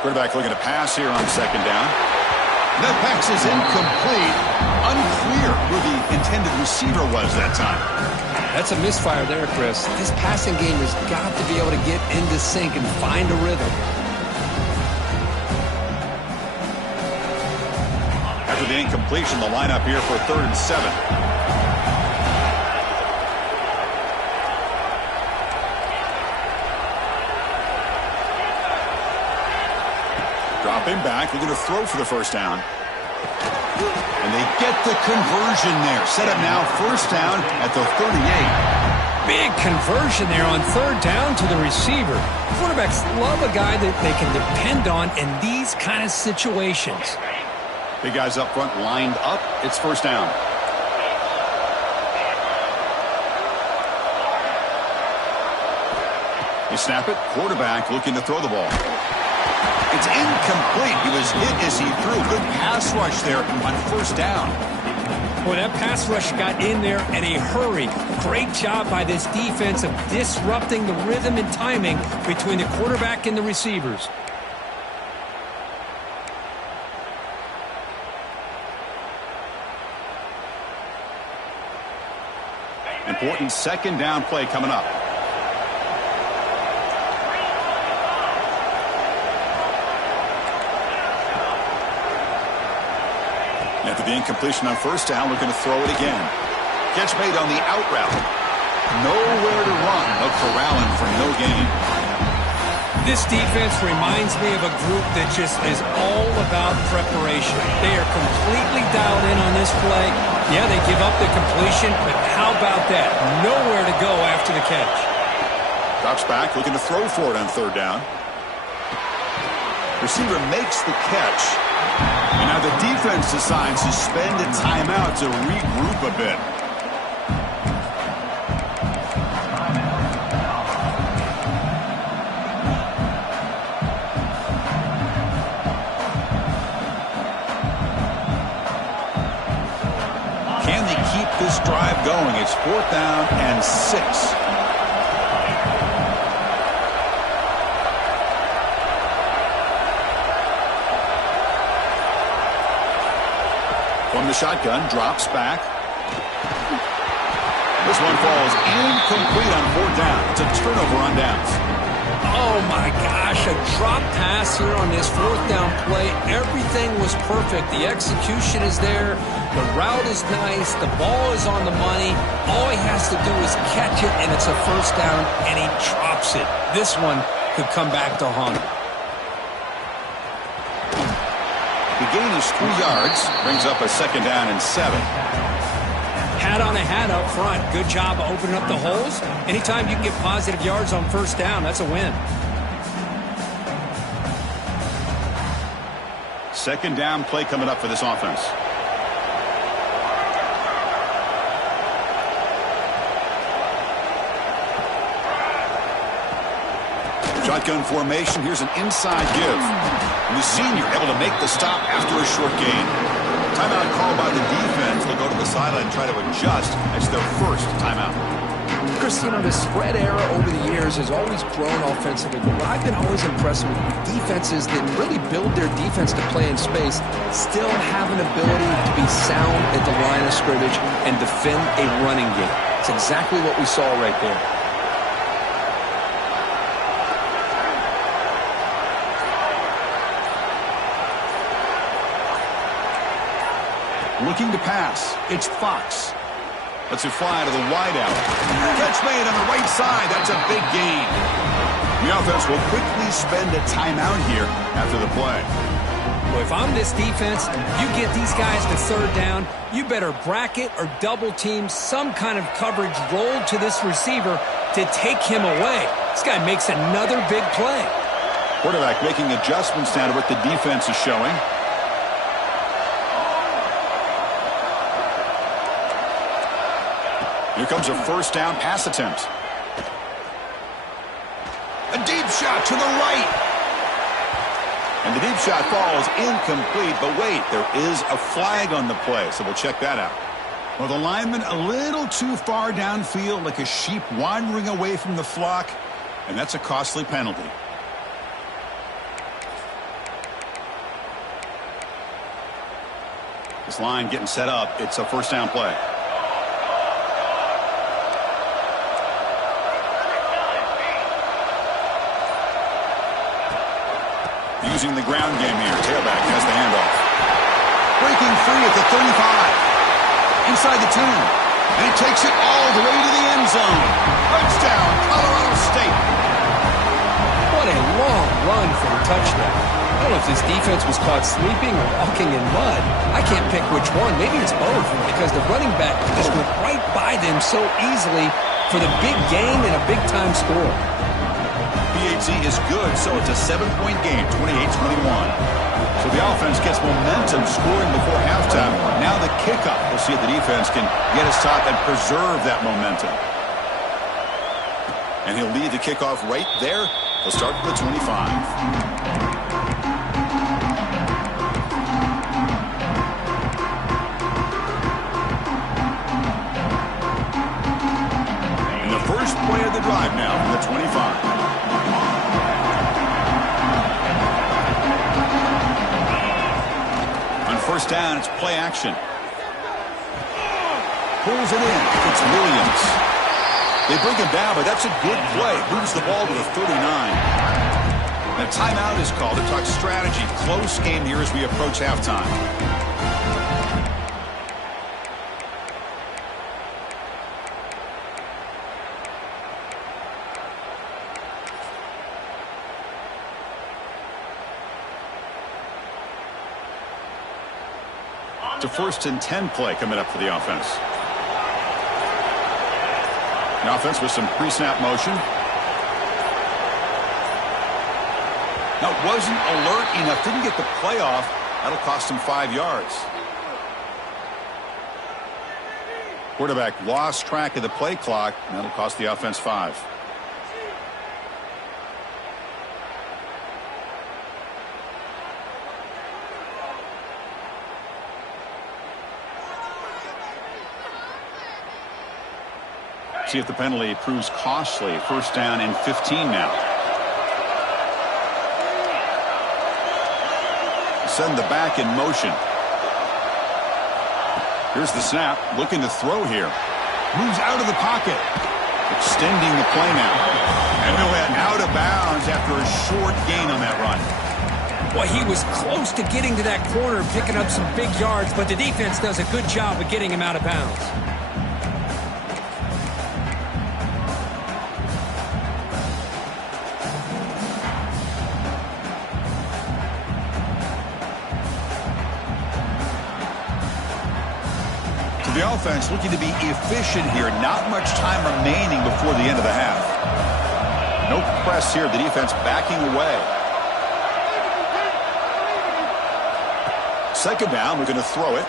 Quarterback looking to pass here on second down. That pass is incomplete. Unclear who the intended receiver was that time. That's a misfire there, Chris. This passing game has got to be able to get into sync and find a rhythm. After the incompletion, the lineup here for 3rd and 7. Dropping back, looking to throw for the first down. And they get the conversion there. Set up now, first down at the 38. Big conversion there on 3rd down to the receiver. Quarterbacks love a guy that they can depend on in these kind of situations. Big guys up front lined up. It's first down. You snap it. Quarterback looking to throw the ball. It's incomplete. He was hit as he threw. Good pass rush there on first down. Boy, that pass rush got in there in a hurry. Great job by this defense of disrupting the rhythm and timing between the quarterback and the receivers. Important second down play coming up. After the incompletion on first down, looking to throw it again. Catch made on the out route. Nowhere to run. They'll corral him for no gain. This defense reminds me of a group that just is all about preparation. They are completely dialed in on this play. Yeah, they give up the completion, but how about that? Nowhere to go after the catch. Drops back, looking to throw for it on 3rd down. Receiver makes the catch. And now the defense decides to spend a timeout to regroup a bit. Can they keep this drive going? It's 4th down and 6. From the shotgun, drops back. This one falls incomplete on 4th down. It's a turnover on downs. Oh my gosh, a drop pass here on this 4th down play. Everything was perfect. The execution is there. The route is nice. The ball is on the money. All he has to do is catch it, and it's a first down, and he drops it. This one could come back to haunt him. The gain is 3 yards. Brings up a second down and 7. Hat on a hat up front. Good job of opening up the holes. Anytime you can get positive yards on first down, that's a win. Second down play coming up for this offense. Shotgun formation. Here's an inside give. And the senior able to make the stop after a short gain. Timeout call by the defense. They'll go to the sideline and try to adjust. It's their first timeout. Chris, you know, the spread era over the years has always grown offensively, but what I've been always impressed with defenses that really build their defense to play in space still have an ability to be sound at the line of scrimmage and defend a running game. It's exactly what we saw right there. Looking to pass. It's Fox. Lets it fly to the wideout. Catch made on the right side. That's a big gain. The offense will quickly spend a timeout here after the play. Well, if I'm this defense, you get these guys to 3rd down, you better bracket or double team some kind of coverage roll to this receiver to take him away. This guy makes another big play. Quarterback making adjustments now to what the defense is showing. Here comes a first down pass attempt. A deep shot to the right. And the deep shot falls incomplete. But wait, there is a flag on the play, so we'll check that out. Well, the lineman a little too far downfield, like a sheep wandering away from the flock, and that's a costly penalty. This line getting set up. It's a first down play. Using the ground game here. Tailback has the handoff. Breaking free at the 35. Inside the 10. And he takes it all the way to the end zone. Touchdown, Colorado State. What a long run for the touchdown. I don't know if this defense was caught sleeping or walking in mud. I can't pick which one. Maybe it's both, because the running back just went right by them so easily for the big game and a big-time score. PHC is good, so it's a 7-point game, 28-21. So the offense gets momentum scoring before halftime. Now the kickoff. We'll see if the defense can get his top and preserve that momentum. And he'll lead the kickoff right there. He'll start at the 25. First play of the drive now from the 25. On first down, it's play action. Pulls it in. It's Williams. They bring him down, but that's a good play. Moves the ball to the 39. And a timeout is called to talk strategy. Close game here as we approach halftime. To first and 10 play coming up for the offense. The offense with some pre-snap motion. Now, wasn't alert enough. Didn't get the play off. That'll cost him 5 yards. Quarterback lost track of the play clock. And that'll cost the offense 5. See if the penalty proves costly. First down and 15 now. Send the back in motion. Here's the snap. Looking to throw here. Moves out of the pocket. Extending the play now. And we went out of bounds after a short gain on that run. Well, he was close to getting to that corner, picking up some big yards, but the defense does a good job of getting him out of bounds. The offense looking to be efficient here. Not much time remaining before the end of the half. No press here. The defense backing away. Second down. We're going to throw it.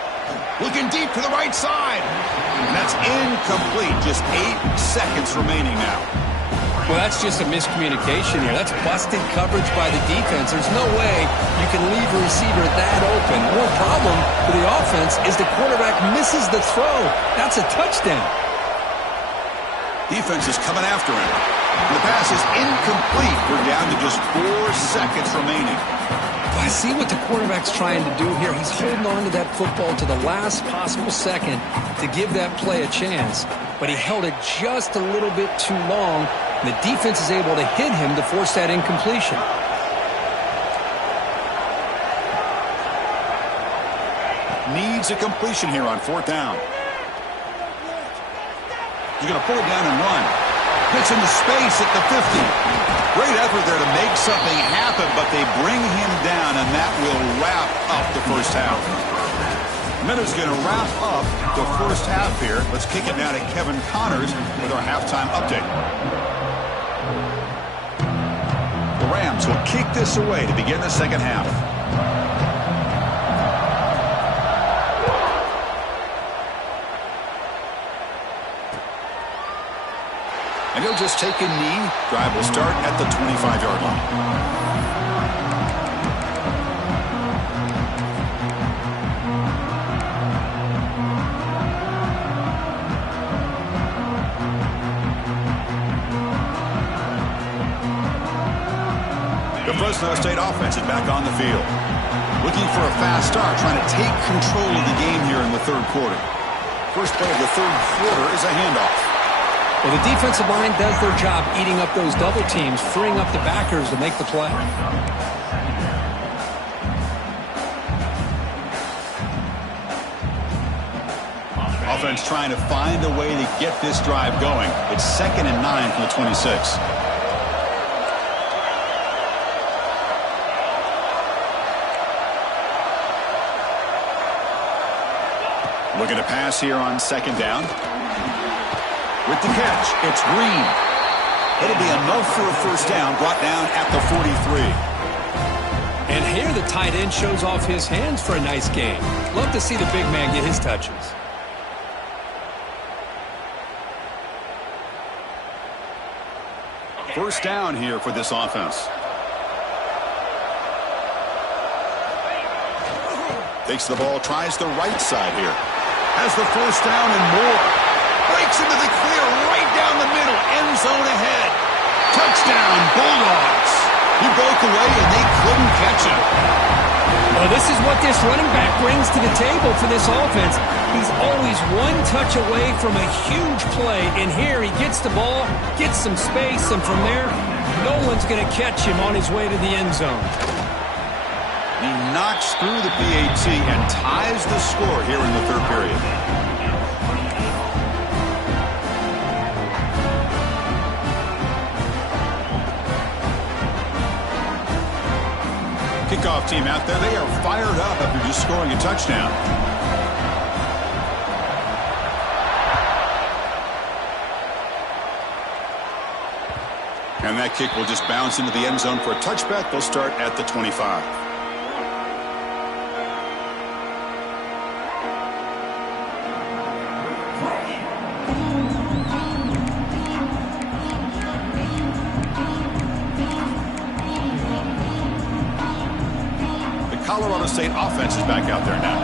Looking deep to the right side. And that's incomplete. Just 8 seconds remaining now. Well, that's just a miscommunication here. That's busted coverage by the defense. There's no way you can leave a receiver that open. More problem for the offense is the quarterback misses the throw. That's a touchdown. Defense is coming after him. The pass is incomplete. We're down to just 4 seconds remaining. I see what the quarterback's trying to do here. He's holding on to that football to the last possible second to give that play a chance. But he held it just a little bit too long. The defense is able to hit him to force that incompletion. Needs a completion here on fourth down. He's going to pull it down and run. Gets into space at the 50. Great effort there to make something happen, but they bring him down, and that will wrap up the first half. Minute's going to wrap up the first half here. Let's kick it now to Kevin Connors with our halftime update. The Rams will kick this away to begin the second half. And he'll just take a knee. Drive will start at the 25-yard line. The Fresno State offense is back on the field. Looking for a fast start, trying to take control of the game here in the third quarter. First play of the third quarter is a handoff. Well, the defensive line does their job eating up those double teams, freeing up the backers to make the play. Offense trying to find a way to get this drive going. It's 2nd and 9 from the 26. Looking to pass here on 2nd down. With the catch, it's Green. It'll be enough for a first down, brought down at the 43. And here the tight end shows off his hands for a nice gain. Love to see the big man get his touches. First down here for this offense. Takes the ball, tries the right side here. Has the first down and more. Breaks into the clear right down the middle. End zone ahead. Touchdown, Bulldogs. He broke away and they couldn't catch him. Well, this is what this running back brings to the table for this offense. He's always one touch away from a huge play. And here he gets the ball, gets some space, and from there, no one's going to catch him on his way to the end zone. He knocks through the PAT and ties the score here in the third period. Kickoff team out there, they are fired up after just scoring a touchdown. And that kick will just bounce into the end zone for a touchback. They'll start at the 25. Colorado State offense is back out there now.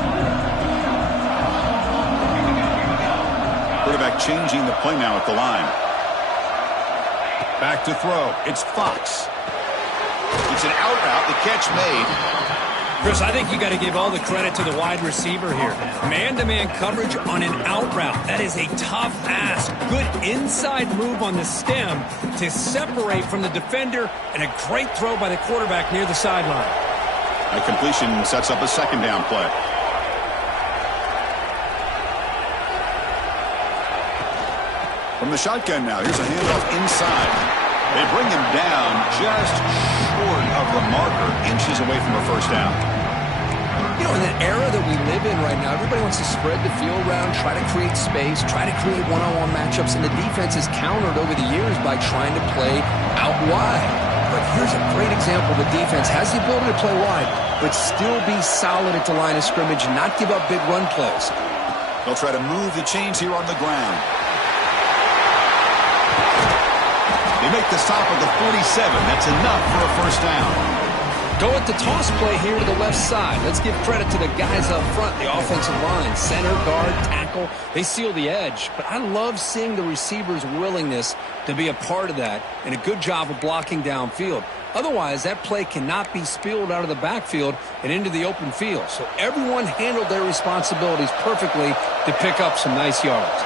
Quarterback changing the play now at the line. Back to throw. It's Fox. It's an out route. The catch made. Chris, I think you got to give all the credit to the wide receiver here. Man-to-man coverage on an out route. That is a tough ask. Good inside move on the stem to separate from the defender, and a great throw by the quarterback near the sideline. A completion sets up a second down play. From the shotgun now, here's a handoff inside. They bring him down just short of the marker, inches away from a first down. You know, in the era that we live in right now, everybody wants to spread the field around, try to create space, try to create one-on-one matchups, and the defense has countered over the years by trying to play out wide. But here's a great example. The defense has the ability to play wide, but still be solid at the line of scrimmage and not give up big run plays. They'll try to move the chains here on the ground. They make the stop at the 47. That's enough for a first down. Go at the toss play here to the left side. Let's give credit to the guys up front, the offensive line, center, guard, tackle. They seal the edge. But I love seeing the receiver's willingness to be a part of that and a good job of blocking downfield. Otherwise, that play cannot be spilled out of the backfield and into the open field. So everyone handled their responsibilities perfectly to pick up some nice yards.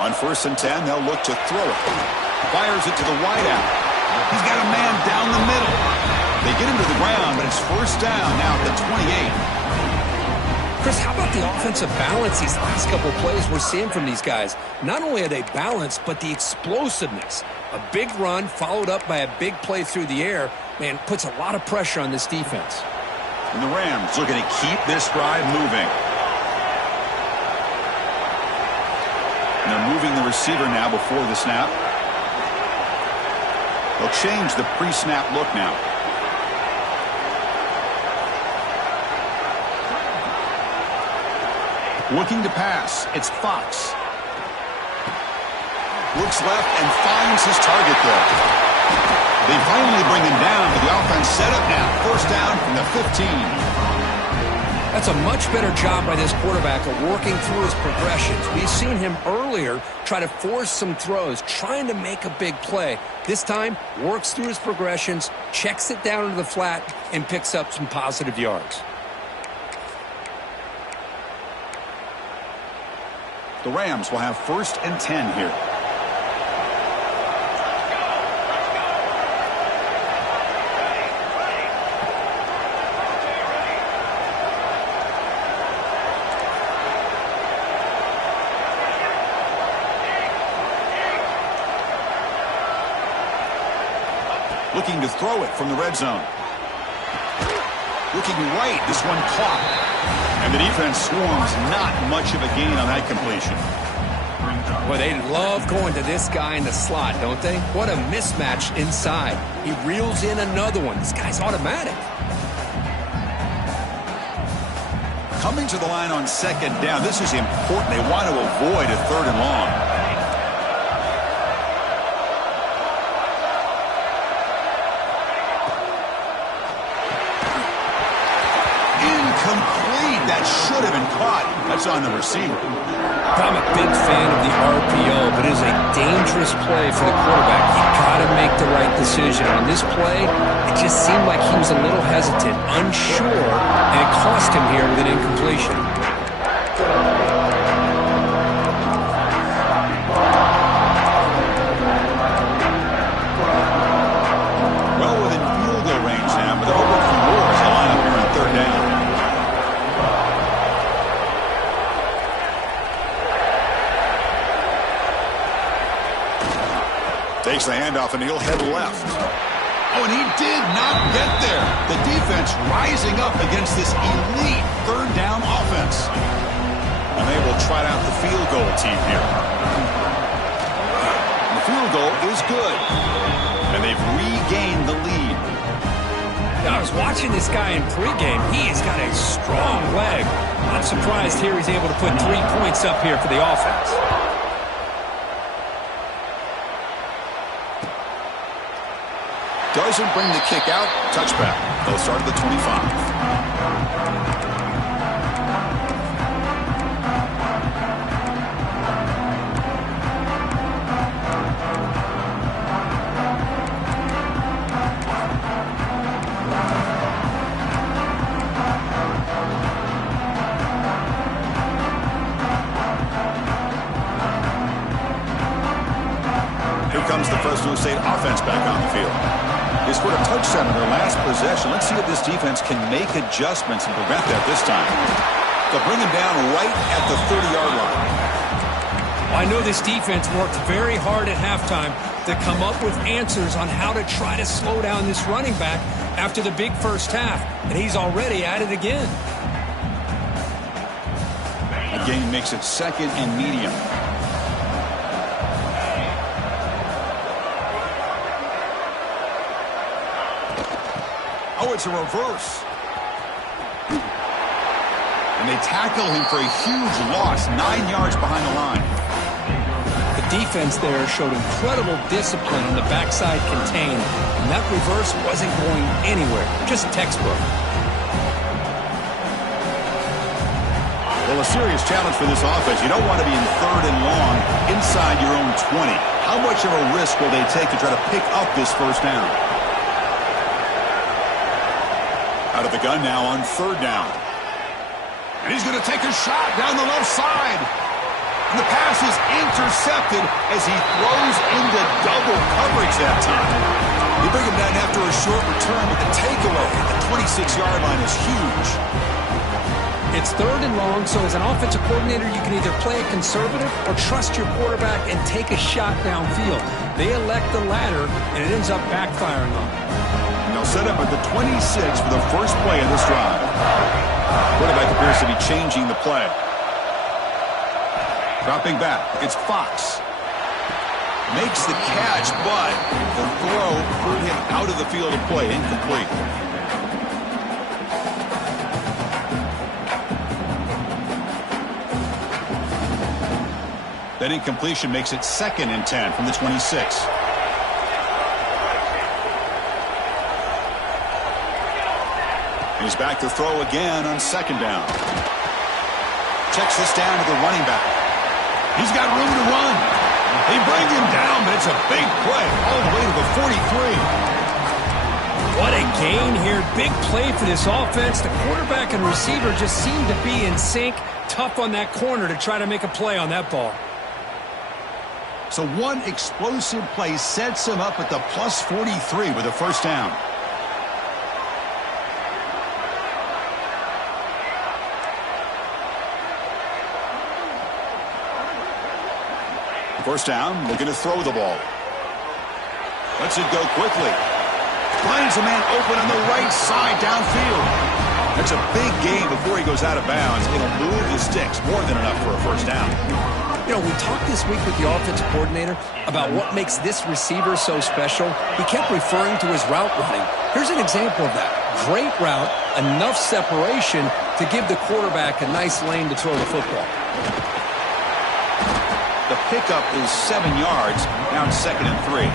On 1st and 10, they'll look to throw it. Fires it to the wideout. He's got a man down the middle. They get him to the ground, but it's first down now at the 28. Chris, how about the offensive balance these last couple plays we're seeing from these guys? Not only are they balanced, but the explosiveness. A big run followed up by a big play through the air, man, puts a lot of pressure on this defense. And the Rams looking to keep this drive moving. And they're moving the receiver now before the snap. They'll change the pre-snap look now. Looking to pass. It's Fox. Looks left and finds his target there. They finally bring him down, but the offense set up now. First down from the 15. That's a much better job by this quarterback of working through his progressions. We've seen him earlier try to force some throws, trying to make a big play. This time, works through his progressions, checks it down into the flat, and picks up some positive yards. The Rams will have 1st and 10 here. Looking to throw it from the red zone. Looking right, this one caught. And the defense swarms, not much of a gain on that completion. Well, they love going to this guy in the slot, don't they? What a mismatch inside. He reels in another one. This guy's automatic. Coming to the line on 2nd down, this is important. They want to avoid a 3rd and long. Incomplete. That should have been caught. That's on the receiver. I'm a big fan of the RPO, but it is a dangerous play for the quarterback. You got to make the right decision. On this play, it just seemed like he was a little hesitant, unsure, and it cost him here with an incompletion. Well within field goal range now, but they're hoping for more as they line up here on 3rd down. Takes the handoff, and he'll head left. Oh, and he did not get there. The defense rising up against this elite 3rd down offense. And they will try out the field goal team here. The field goal is good. And they've regained the lead. I was watching this guy in pregame. He has got a strong leg. I'm surprised here he's able to put 3 points up here for the offense. Doesn't bring the kick out. Touchback. They'll start at the 25. Here comes the Fresno State offense back on the field. They scored a touchdown in their last possession. Let's see if this defense can make adjustments and prevent that this time. They'll bring him down right at the 30-yard line. I know this defense worked very hard at halftime to come up with answers on how to try to slow down this running back after the big first half, and he's already at it again. The game makes it 2nd and medium. Oh, it's a reverse. And they tackle him for a huge loss, 9 yards behind the line. The defense there showed incredible discipline on the backside contained, and that reverse wasn't going anywhere, just textbook. Well, a serious challenge for this offense. You don't want to be in 3rd and long inside your own 20. How much of a risk will they take to try to pick up this first down? Out of the gun now on 3rd down. And he's going to take a shot down the left side. And the pass is intercepted as he throws into double coverage that time. They bring him down after a short return, but the takeaway at the 26-yard line is huge. It's 3rd and long, so as an offensive coordinator, you can either play it conservative or trust your quarterback and take a shot downfield. They elect the latter, and it ends up backfiring on them. They'll set up at the 26 for the first play of this drive. Quarterback appears to be changing the play. Dropping back, it's Fox. Makes the catch, but the throw threw him out of the field of play, incomplete. That incompletion makes it 2nd and 10 from the 26. He's back to throw again on second down. Checks this down to the running back. He's got room to run. They bring him down, but it's a big play all the way to the 43. What a gain here. Big play for this offense. The quarterback and receiver just seem to be in sync. Tough on that corner to try to make a play on that ball. So one explosive play sets him up at the plus 43 with a first down. First down, looking to throw the ball. Lets it go quickly. Finds a man open on the right side downfield. That's a big gain before he goes out of bounds. It'll move the sticks, more than enough for a first down. You know, we talked this week with the offensive coordinator about what makes this receiver so special. He kept referring to his route running. Here's an example of that. Great route, enough separation to give the quarterback a nice lane to throw the football. The pickup is 7 yards. Now it's 2nd and 3.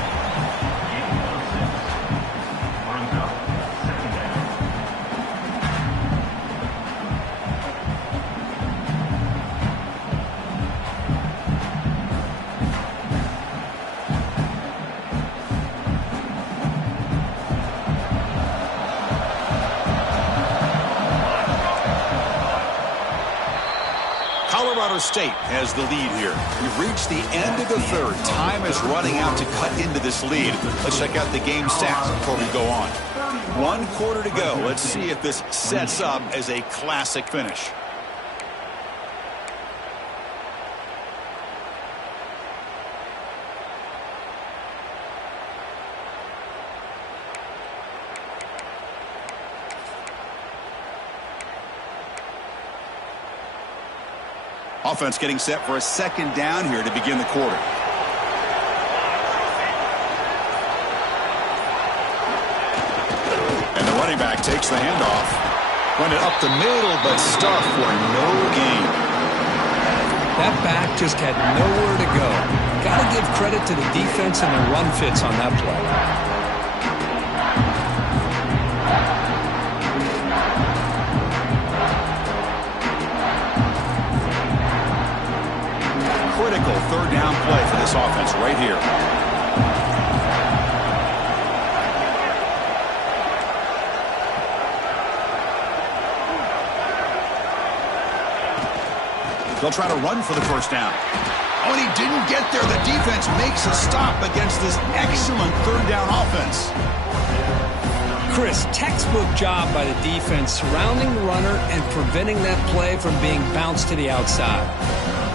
Colorado State has the lead here. We've reached the end of the third. Time is running out to cut into this lead. Let's check out the game stats before we go on. 1 quarter to go. Let's see if this sets up as a classic finish. Offense getting set for a second down here to begin the quarter. And the running back takes the handoff. Run it up the middle, but stuffed for no gain. That back just had nowhere to go. Got to give credit to the defense and their run fits on that play. Critical third down play for this offense right here. They'll try to run for the first down. Oh, and he didn't get there. The defense makes a stop against this excellent third down offense. Chris, textbook job by the defense surrounding the runner and preventing that play from being bounced to the outside.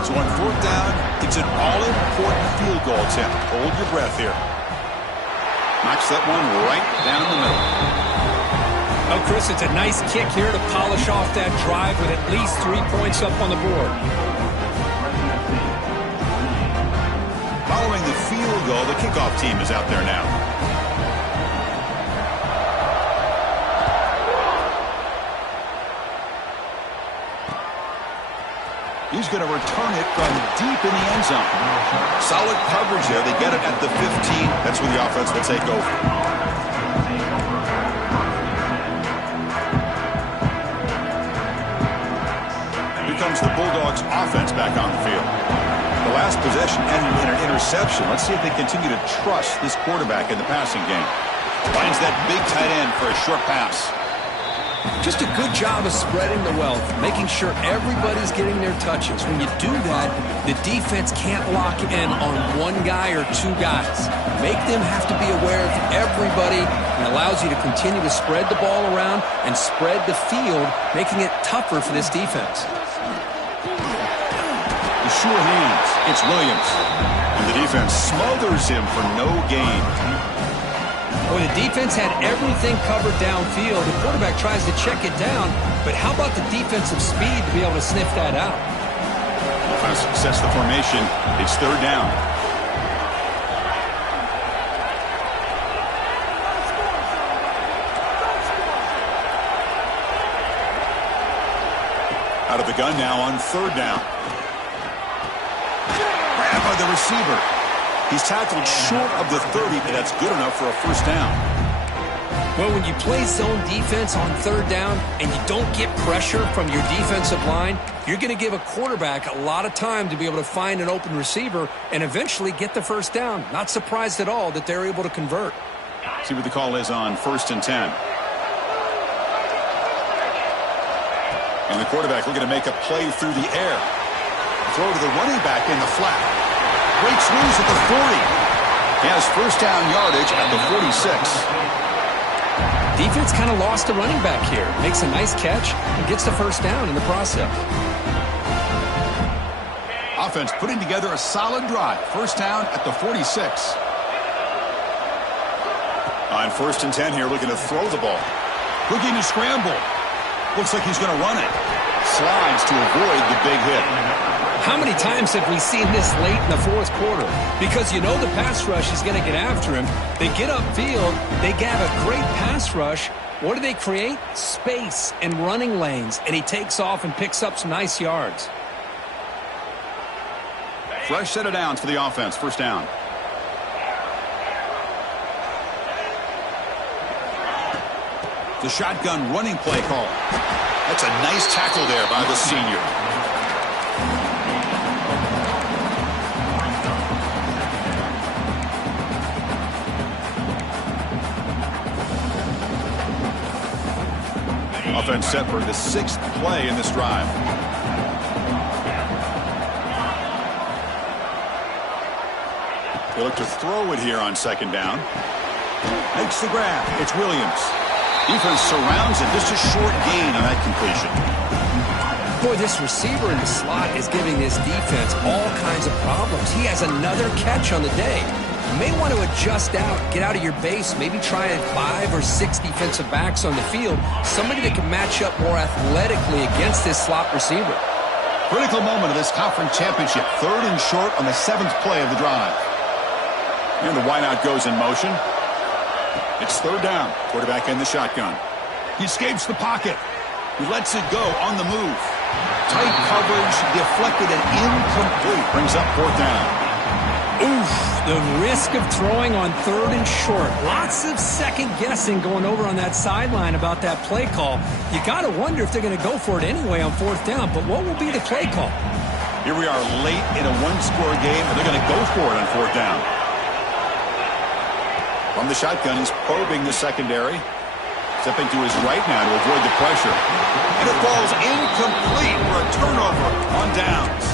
So on fourth down, it's an all-important field goal attempt. Hold your breath here. Knocks that one right down the middle. Oh, Chris, it's a nice kick here to polish off that drive with at least 3 points up on the board. Following the field goal, the kickoff team is out there now. He's going to return it from deep in the end zone. Solid coverage there. They get it at the 15. That's where the offense will take over. Here comes the Bulldogs offense back on the field. The last possession ended in an interception. Let's see if they continue to trust this quarterback in the passing game. Finds that big tight end for a short pass. Just a good job of spreading the wealth, making sure everybody's getting their touches. When you do that, the defense can't lock in on one guy or 2 guys. Make them have to be aware of everybody and allows you to continue to spread the ball around and spread the field, making it tougher for this defense. The sure hands, it's Williams. And the defense smothers him for no gain. Boy, the defense had everything covered downfield. The quarterback tries to check it down, but how about the defensive speed to be able to sniff that out? Offense sets the formation. It's third down. Out of the gun now on third down. Grab by the receiver. He's tackled short of the 30, but that's good enough for a first down. Well, when you play zone defense on third down and you don't get pressure from your defensive line, you're going to give a quarterback a lot of time to be able to find an open receiver and eventually get the first down. Not surprised at all that they're able to convert. See what the call is on 1st and 10. And the quarterback looking to make a play through the air. Throw to the running back in the flat. Breaks loose at the 40. He has first down yardage at the 46. Defense kind of lost a running back here. Makes a nice catch and gets the first down in the process. Offense putting together a solid drive. First down at the 46. On 1st and 10 here, looking to throw the ball. Looking to scramble. Looks like he's going to run it. Slides to avoid the big hit. How many times have we seen this late in the fourth quarter? Because you know the pass rush is going to get after him. They get upfield. They have a great pass rush. What do they create? Space and running lanes. And he takes off and picks up some nice yards. Fresh set of downs for the offense. First down. The shotgun running play call. That's a nice tackle there by the senior. Offense set for the 6th play in this drive. They look to throw it here on 2nd down. Makes the grab. It's Williams. Defense surrounds it. Just a short gain on that completion. Boy, this receiver in the slot is giving this defense all kinds of problems. He has another catch on the day. You may want to adjust out, get out of your base, maybe try 5 or 6 defensive backs on the field, somebody that can match up more athletically against this slot receiver. Critical moment of this conference championship. 3rd and short on the 7th play of the drive. And the wideout goes in motion. It's 3rd down. Quarterback in the shotgun. He escapes the pocket. He lets it go on the move. Tight coverage, deflected and incomplete. Brings up 4th down. Oof, the risk of throwing on 3rd and short. Lots of second guessing going over on that sideline about that play call. You got to wonder if they're going to go for it anyway on 4th down, but what will be the play call? Here we are late in a one-score game, and they're going to go for it on 4th down. From the shotgun, he's probing the secondary. Stepping to his right now to avoid the pressure. And it falls incomplete for a turnover on downs.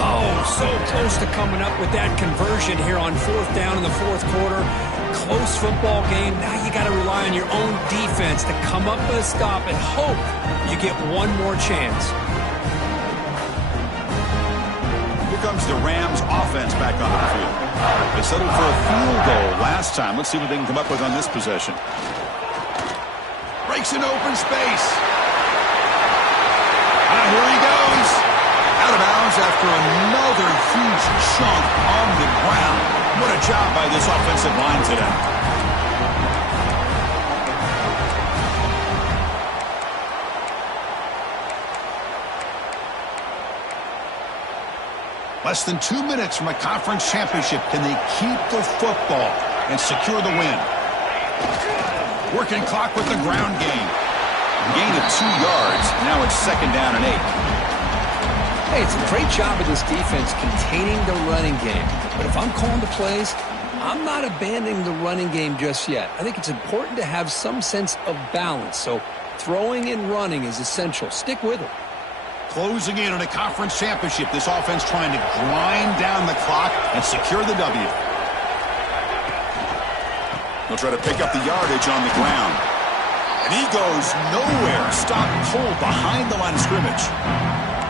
Oh, so close to coming up with that conversion here on 4th down in the 4th quarter. Close football game. Now you got to rely on your own defense to come up with a stop and hope you get one more chance. Here comes the Rams offense back on the field. They settled for a field goal last time. Let's see what they can come up with on this possession. Breaks an open space. Here he goes. Out of bounds after another huge chunk on the ground. What a job by this offensive line today. Less than 2 minutes from a conference championship. Can they keep the football and secure the win? Working clock with the ground game. Gain of 2 yards. Now it's 2nd down and 8. Hey, it's a great job of this defense containing the running game. But if I'm calling the plays, I'm not abandoning the running game just yet. I think it's important to have some sense of balance. So throwing and running is essential. Stick with it. Closing in on a conference championship. This offense trying to grind down the clock and secure the W. They'll try to pick up the yardage on the ground. And he goes nowhere. Stopped cold behind the line of scrimmage.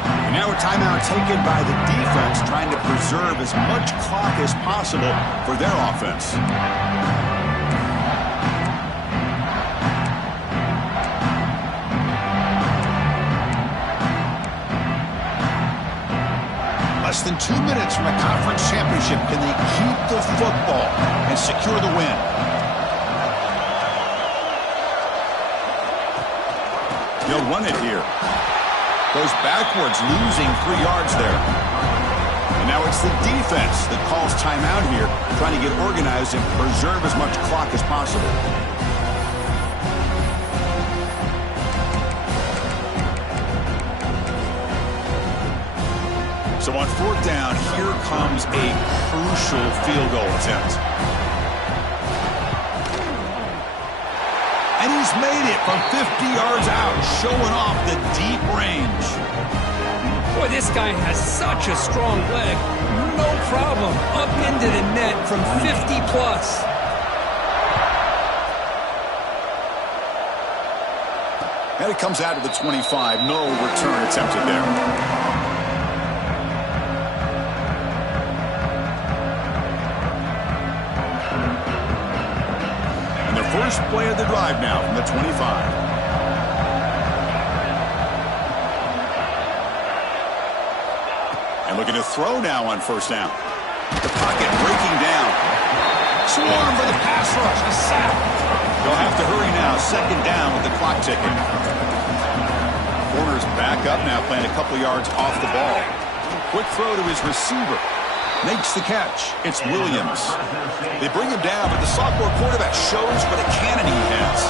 And now a timeout taken by the defense, trying to preserve as much clock as possible for their offense. Less than 2 minutes from a conference championship. Can they keep the football and secure the win? He'll run it here. Goes backwards, losing 3 yards there. And now it's the defense that calls timeout here, trying to get organized and preserve as much clock as possible. So on fourth down, here comes a crucial field goal attempt. And he's made it from 50 yards out, showing off the deep range. Boy, this guy has such a strong leg. No problem. Up into the net from 50 plus. And it comes out to the 25. No return attempted there. And the first play of the drive now from the 25. And looking to throw now on first down. The pocket breaking down. Swarm for the pass rush. A sack. They'll have to hurry now. Second down with the clock ticking. Corner's back up now, playing a couple yards off the ball. Quick throw to his receiver. Makes the catch. It's Williams. They bring him down, but the sophomore quarterback shows what a cannon he has.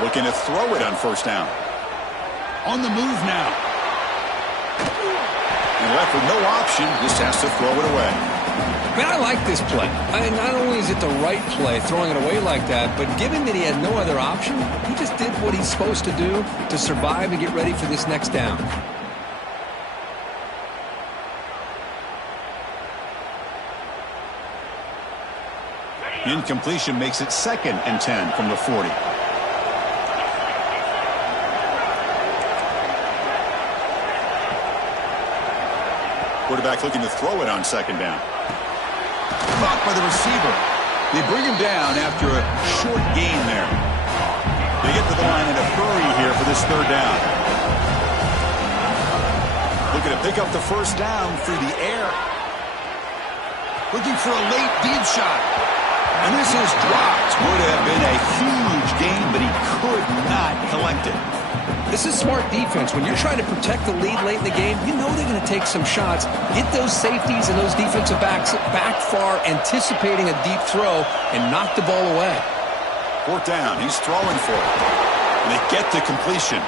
Looking to throw it on first down. On the move now. And left with no option, just has to throw it away. Man, I like this play. Not only is it the right play, throwing it away like that, but given that he had no other option, he just did what he's supposed to do to survive and get ready for this next down. Incompletion makes it 2nd and 10 from the 40. Quarterback looking to throw it on second down. Caught by the receiver. They bring him down after a short gain there. They get to the line in a hurry here for this third down. Looking to pick up the first down through the air. Looking for a late deep shot. And this is dropped. Would have been a huge gain, but he could not collect it. This is smart defense. When you're trying to protect the lead late in the game, you know they're going to take some shots, get those safeties and those defensive backs back far, anticipating a deep throw, and knock the ball away. Fourth down. He's throwing for it. And they get the completion.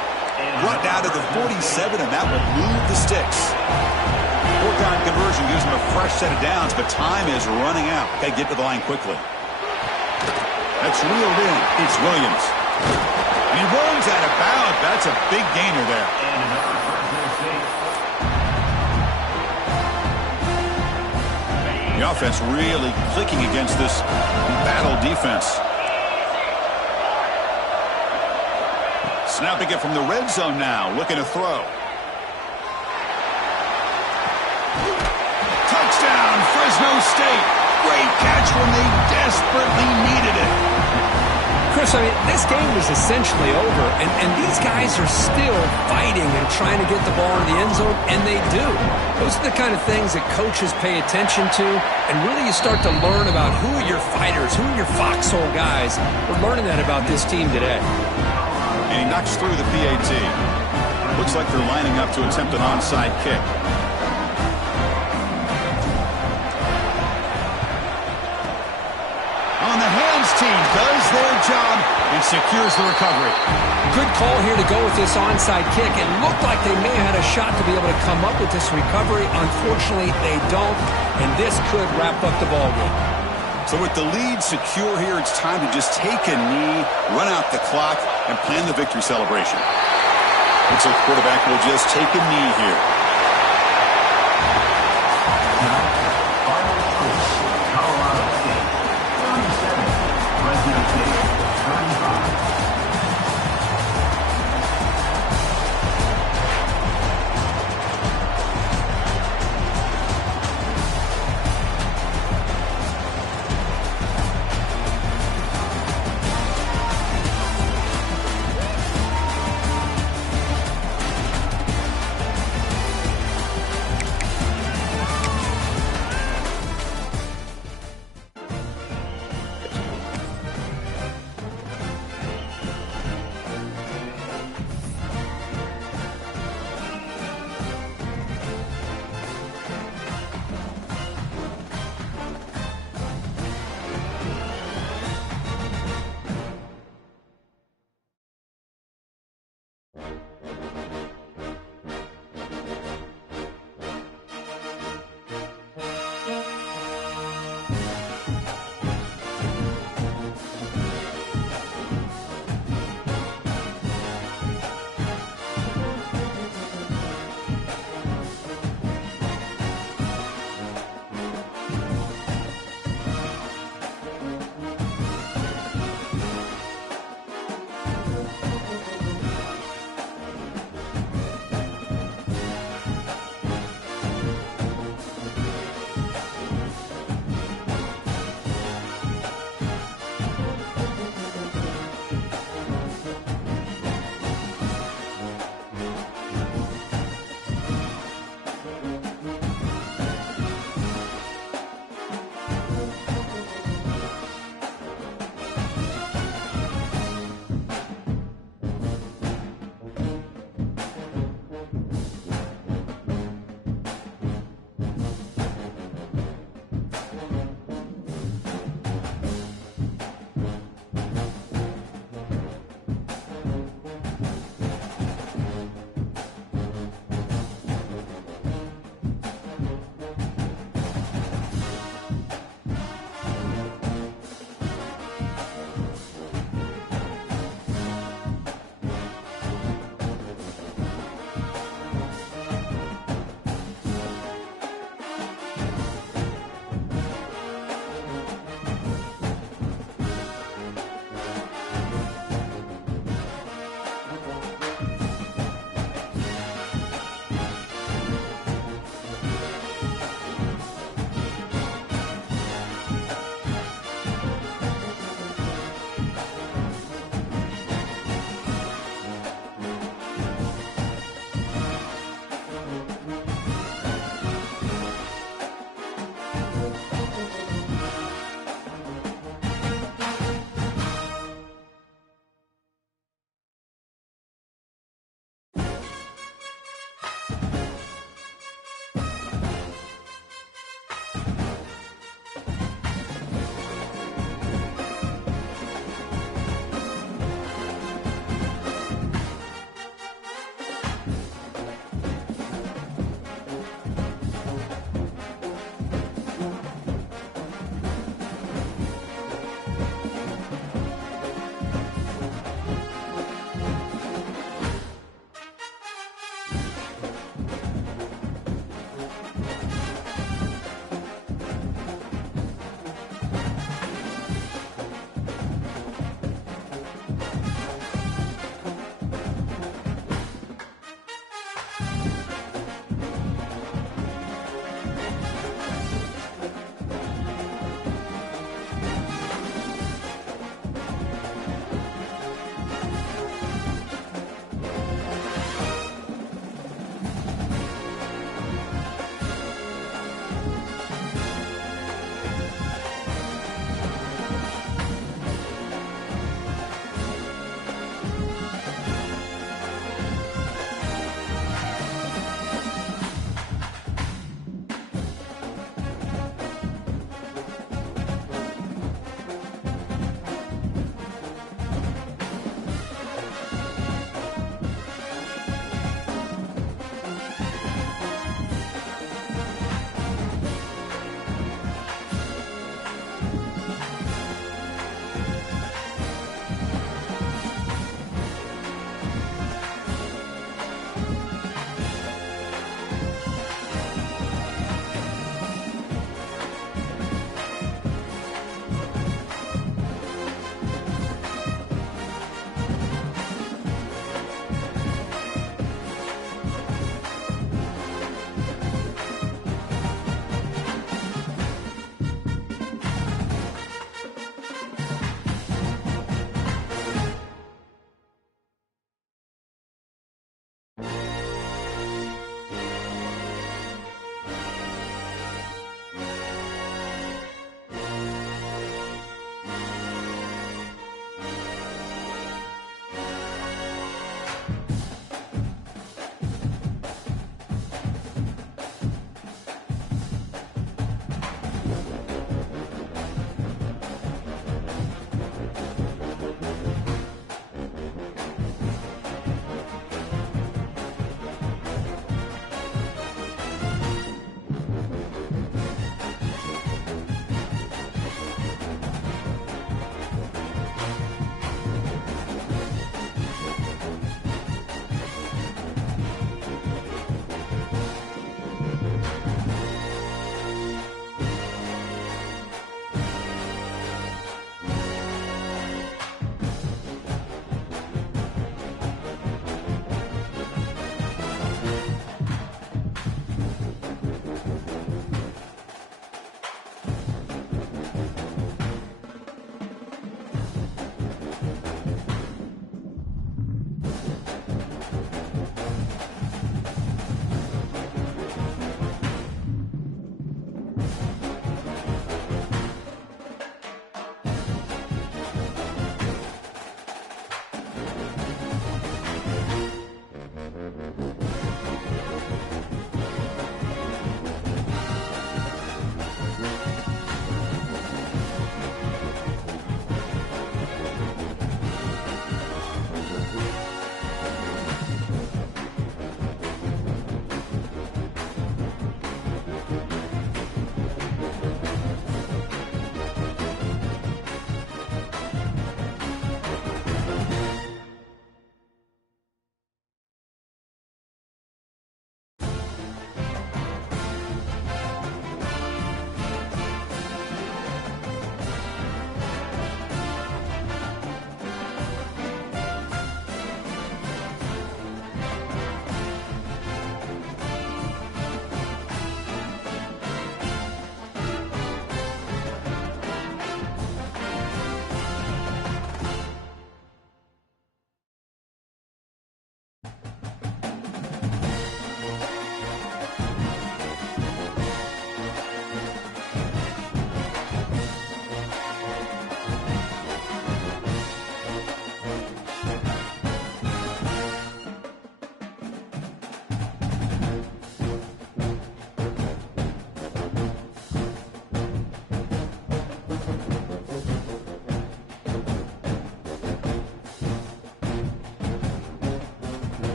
Brought down to the 47, and that will move the sticks. Fourth down conversion gives them a fresh set of downs, but time is running out. Got to get to the line quickly. That's reeled in. It's Williams. He runs out of bounds. That's a big gainer there. The offense really clicking against this battle defense. Snapping it from the red zone now. Looking to throw. Touchdown, Fresno State. Great catch when they desperately needed it. Chris, I mean, this game is essentially over, and these guys are still fighting and trying to get the ball in the end zone, and they do. Those are the kind of things that coaches pay attention to, and really you start to learn about who are your fighters, who are your foxhole guys. We're learning that about this team today. And he knocks through the PAT. Looks like they're lining up to attempt an onside kick. On the hands team does their job and secures the recovery. Good call here to go with this onside kick. It looked like they may have had a shot to be able to come up with this recovery. Unfortunately, they don't, and this could wrap up the ballgame. So with the lead secure here, it's time to just take a knee, run out the clock, and plan the victory celebration. Looks like the quarterback will just take a knee here.